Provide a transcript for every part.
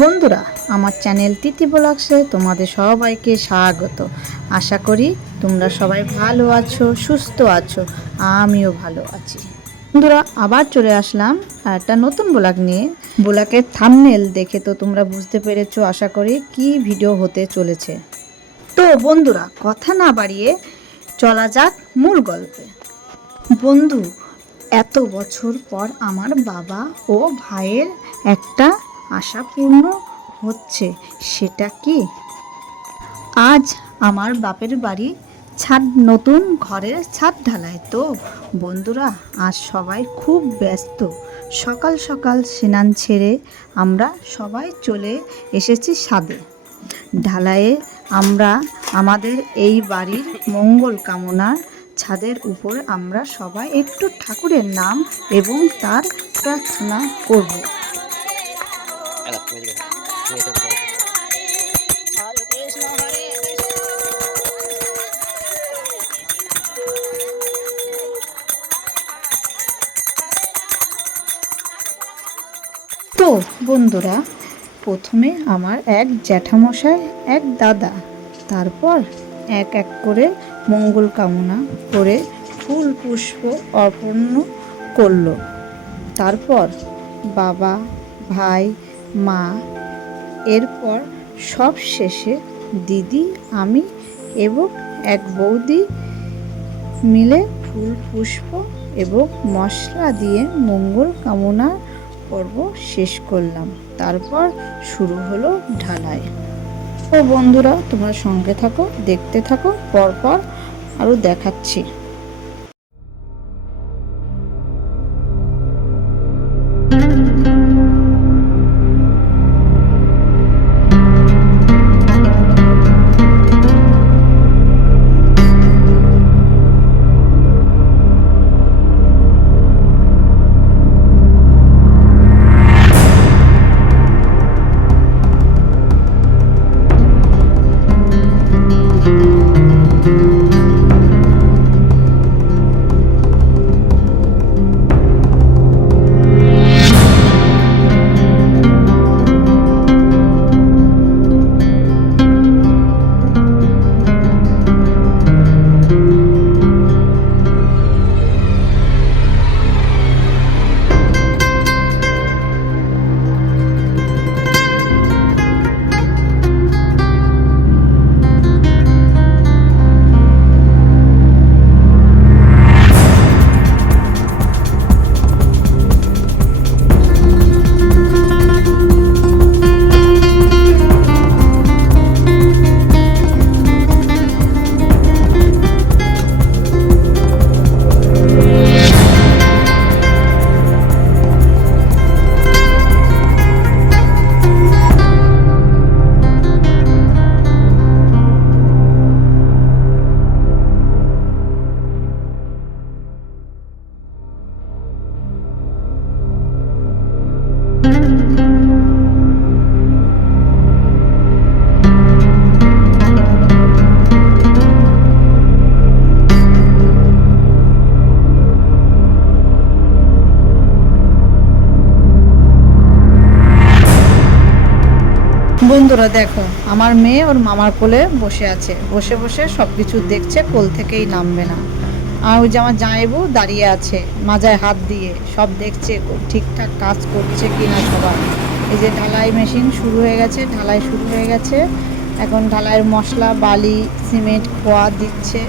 বন্ধুরা, আমার চ্যানেল তিথি ব্লগসে তোমাদের সবাইকে স্বাগত। আশা করি তোমরা সবাই ভালো আছো, সুস্থ আছো। আমিও ভালো আছি। বন্ধুরা, আবার চলে আসলাম আর একটা নতুন ব্লগ নিয়ে। ব্লগের থাম্বনেল দেখে তো তোমরা বুঝতে পেরেছো আশা করি কি ভিডিও হতে চলেছে। তো বন্ধুরা, কথা না বাড়িয়ে চলা যাক মূল গল্পে। বন্ধু, এত বছর পর আমার বাবা ও ভাইয়ের একটা আশা পূর্ণ হচ্ছে। সেটা কি? আজ আমার বাপের বাড়ি নতুন ঘরের ছাদ ঢালাই। তো বন্ধুরা, আজ সবাই খুব ব্যস্ত। সকাল সকাল স্নান ছেড়ে আমরা সবাই চলে এসেছি ছাদে। ঢালাইয়ে আমরা আমাদের এই বাড়ির মঙ্গল কামনার ছাদের উপর আমরা সবাই একটু ঠাকুরের নাম এবং তার প্রার্থনা করব। তো বন্ধুরা, প্রথমে আমার এক জ্যাঠামশাই, এক দাদা, তারপর এক এক করে মঙ্গল কামনা করে ফুল পুষ্প অর্পণ করলো। তারপর বাবা, ভাই, মা, এরপর সব শেষে দিদি, আমি এবং এক বৌদি মিলে ফুল পুষ্প এবং মশলা দিয়ে মঙ্গল কামনা পর্ব শেষ করলাম। তারপর শুরু হলো ঢালাই। ও বন্ধুরা, তোমরা সঙ্গে থাকো, দেখতে থাকো, পরপর আরও দেখাচ্ছি। বন্ধুরা দেখো, আমার মেয়ে ওর মামার কোলে বসে আছে, বসে বসে সব কিছু দেখছে, কোল থেকেই নামবে না। আর ওই যে আমার জামাইবু দাঁড়িয়ে আছে মাজায় হাত দিয়ে, সব দেখছে ঠিকঠাক কাজ করছে কিনা সবার। এই যে ঢালাই মেশিন শুরু হয়ে গেছে, ঢালাই শুরু হয়ে গেছে। এখন ঢালাইয়ের মশলা, বালি, সিমেন্ট, খোয়া দিচ্ছে।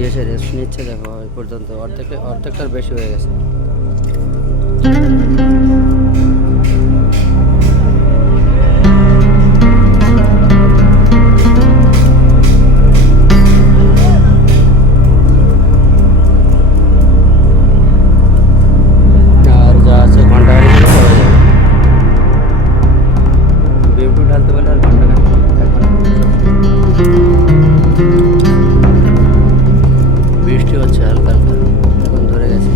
দিয়ে এসে রেস্ট নিচ্ছে। দেখো এই পর্যন্ত অর্ধেকটার বেশি হয়ে গেছে। আর যা আছে ঘন্টা গাড়ি করে হয়ে যাবে। বিউটু ঢালতে পারলে আর ঘন্টা গাড়ি বৃষ্টি হচ্ছে হালকা হালকা, এখন ধরে গেছে।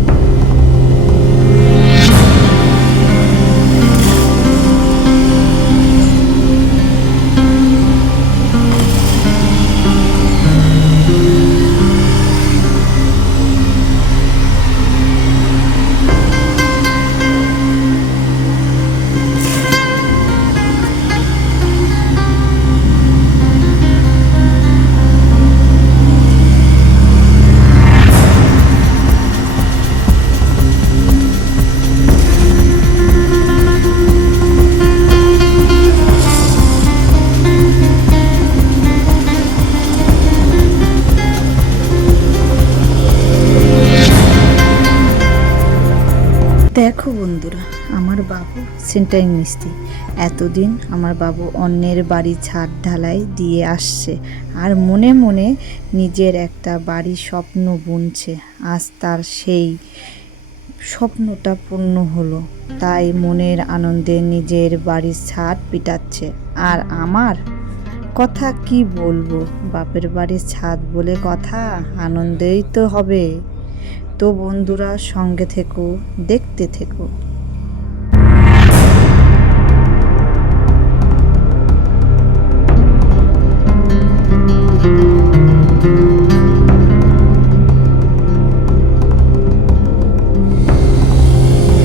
দেখো বন্ধুরা, আমার বাবু সেন্টারিং মিস্ত্রি। এতদিন আমার বাবু অন্যের বাড়ি ছাদ ঢালাই দিয়ে আসছে আর মনে মনে নিজের একটা বাড়ি স্বপ্ন বুনছে। আজ তার সেই স্বপ্নটা পূর্ণ হলো, তাই মনের আনন্দে নিজের বাড়ির ছাদ পিটাচ্ছে। আর আমার কথা কি বলবো, বাপের বাড়ির ছাদ বলে কথা, আনন্দেই তো হবে। তো বন্ধুরা, সঙ্গে থেকো, দেখতে থেকো।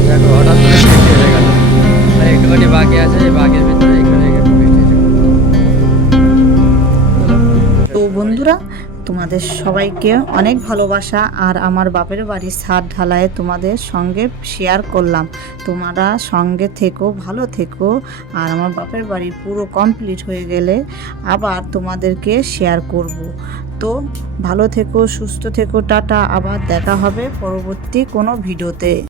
দেখো হঠাৎ করে বৃষ্টি হয়ে গেল, আর একটুখানি বাকি আছে, এই বাকির ভিতরে এখানে বৃষ্টি এসে গেল। তো বন্ধুরা, তোমাদের সবাইকে অনেক ভালোবাসা। আর আমার বাপের বাড়ির ছাদ ঢালায় তোমাদের সঙ্গে শেয়ার করলাম। তোমরা সঙ্গে থেকো, ভালো থেকো। আর আমার বাপের বাড়ি পুরো কমপ্লিট হয়ে গেলে আবার তোমাদেরকে শেয়ার করব। তো ভালো থেকো, সুস্থ থেকো, টাটা। আবার দেখা হবে পরবর্তী কোনো ভিডিওতে।